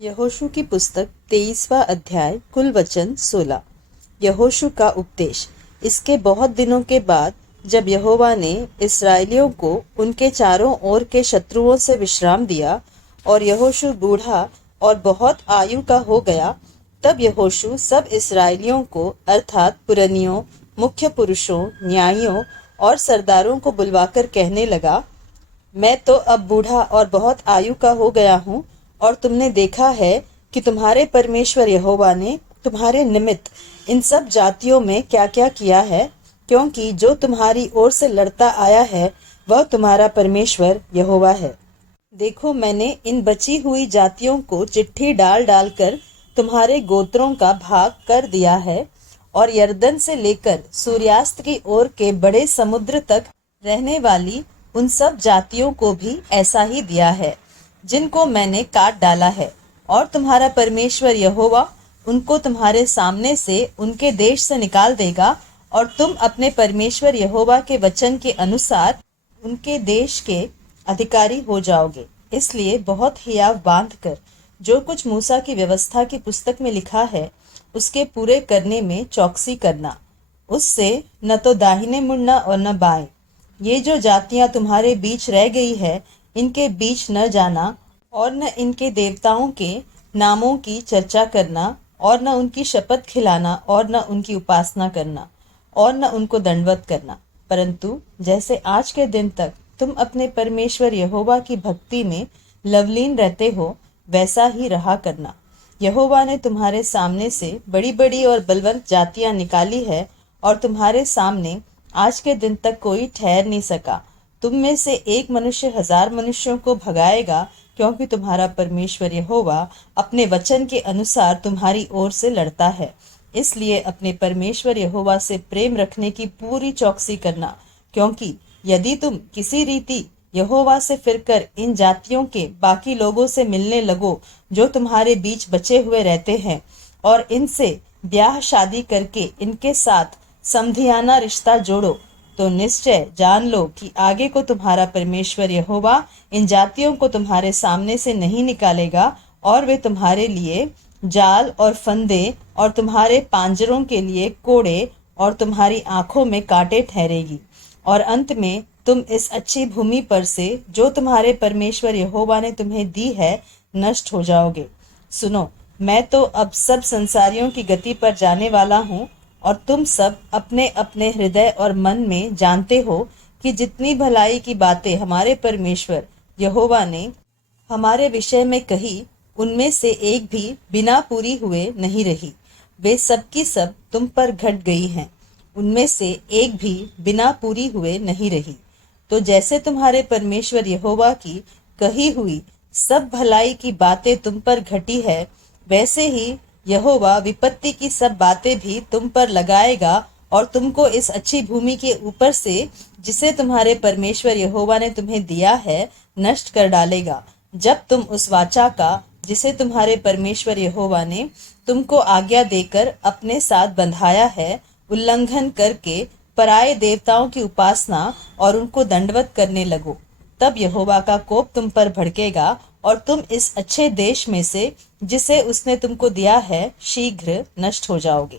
यहोशू की पुस्तक 23वां अध्याय। कुल वचन 16। यहोशू का उपदेश। इसके बहुत दिनों के बाद जब यहोवा ने इस्राएलियों को उनके चारों ओर के शत्रुओं से विश्राम दिया और यहोशू बूढ़ा और बहुत आयु का हो गया, तब यहोशू सब इस्राएलियों को अर्थात पुरनियों, मुख्य पुरुषों, न्यायियों और सरदारों को बुलवाकर कहने लगा, मैं तो अब बूढ़ा और बहुत आयु का हो गया हूँ, और तुमने देखा है कि तुम्हारे परमेश्वर यहोवा ने तुम्हारे निमित्त इन सब जातियों में क्या क्या किया है, क्योंकि जो तुम्हारी ओर से लड़ता आया है वह तुम्हारा परमेश्वर यहोवा है। देखो, मैंने इन बची हुई जातियों को चिट्ठी डाल डालकर तुम्हारे गोत्रों का भाग कर दिया है, और यरदन से लेकर सूर्यास्त की ओर के बड़े समुद्र तक रहने वाली उन सब जातियों को भी ऐसा ही दिया है जिनको मैंने काट डाला है। और तुम्हारा परमेश्वर यहोवा उनको तुम्हारे सामने से उनके देश से निकाल देगा, और तुम अपने परमेश्वर यहोवा के वचन के अनुसार उनके देश के अधिकारी हो जाओगे। इसलिए बहुत हियाव बांध कर जो कुछ मूसा की व्यवस्था की पुस्तक में लिखा है उसके पूरे करने में चौकसी करना, उससे न तो दाहिने मुड़ना और न बाएं। ये जो जातियां तुम्हारे बीच रह गई है, इनके बीच न जाना, और न इनके देवताओं के नामों की चर्चा करना, और न उनकी शपथ खिलाना, और न उनकी उपासना करना, और न उनको दंडवत करना। परंतु जैसे आज के दिन तक तुम अपने परमेश्वर यहोवा की भक्ति में लवलीन रहते हो, वैसा ही रहा करना। यहोवा ने तुम्हारे सामने से बड़ी बड़ी और बलवंत जातियां निकाली है, और तुम्हारे सामने आज के दिन तक कोई ठहर नहीं सका। तुम में से एक मनुष्य 1000 मनुष्यों को भगाएगा, क्योंकि तुम्हारा परमेश्वर यहोवा अपने वचन के अनुसार तुम्हारी ओर से लड़ता है। इसलिए अपने परमेश्वर यहोवा से प्रेम रखने की पूरी चौकसी करना, क्योंकि यदि तुम किसी रीति यहोवा से फिरकर इन जातियों के बाकी लोगों से मिलने लगो जो तुम्हारे बीच बचे हुए रहते हैं, और इनसे ब्याह शादी करके इनके साथ समधियाना रिश्ता जोड़ो, तो निश्चय जान लो कि आगे को तुम्हारा परमेश्वर यहोवा इन जातियों को तुम्हारे सामने से नहीं निकालेगा, और वे तुम्हारे लिए जाल और फंदे और तुम्हारे पांजरों के लिए कोड़े और तुम्हारी आंखों में कांटे ठहरेगी। और अंत में तुम इस अच्छी भूमि पर से जो तुम्हारे परमेश्वर यहोवा ने तुम्हें दी है नष्ट हो जाओगे। सुनो, मैं तो अब सब संसारियों की गति पर जाने वाला हूँ, और तुम सब अपने अपने हृदय और मन में जानते हो कि जितनी भलाई की बातें हमारे परमेश्वर यहोवा ने हमारे विषय में कही, उनमें से एक भी बिना पूरी हुए नहीं रही। वे सब की सब तुम पर घट गई हैं, उनमें से एक भी बिना पूरी हुए नहीं रही। तो जैसे तुम्हारे परमेश्वर यहोवा की कही हुई सब भलाई की बातें तुम पर घटी है, वैसे ही यहोवा विपत्ति की सब बातें भी तुम पर लगाएगा, और तुमको इस अच्छी भूमि के ऊपर से जिसे तुम्हारे परमेश्वर यहोवा ने तुम्हें दिया है नष्ट कर डालेगा, जब तुम उस वाचा का जिसे तुम्हारे परमेश्वर यहोवा ने तुमको आज्ञा देकर अपने साथ बंधाया है उल्लंघन करके पराये देवताओं की उपासना और उनको दंडवत करने लगो। तब यहोवा का कोप तुम पर भड़केगा, और तुम इस अच्छे देश में से जिसे उसने तुमको दिया है शीघ्र नष्ट हो जाओगे।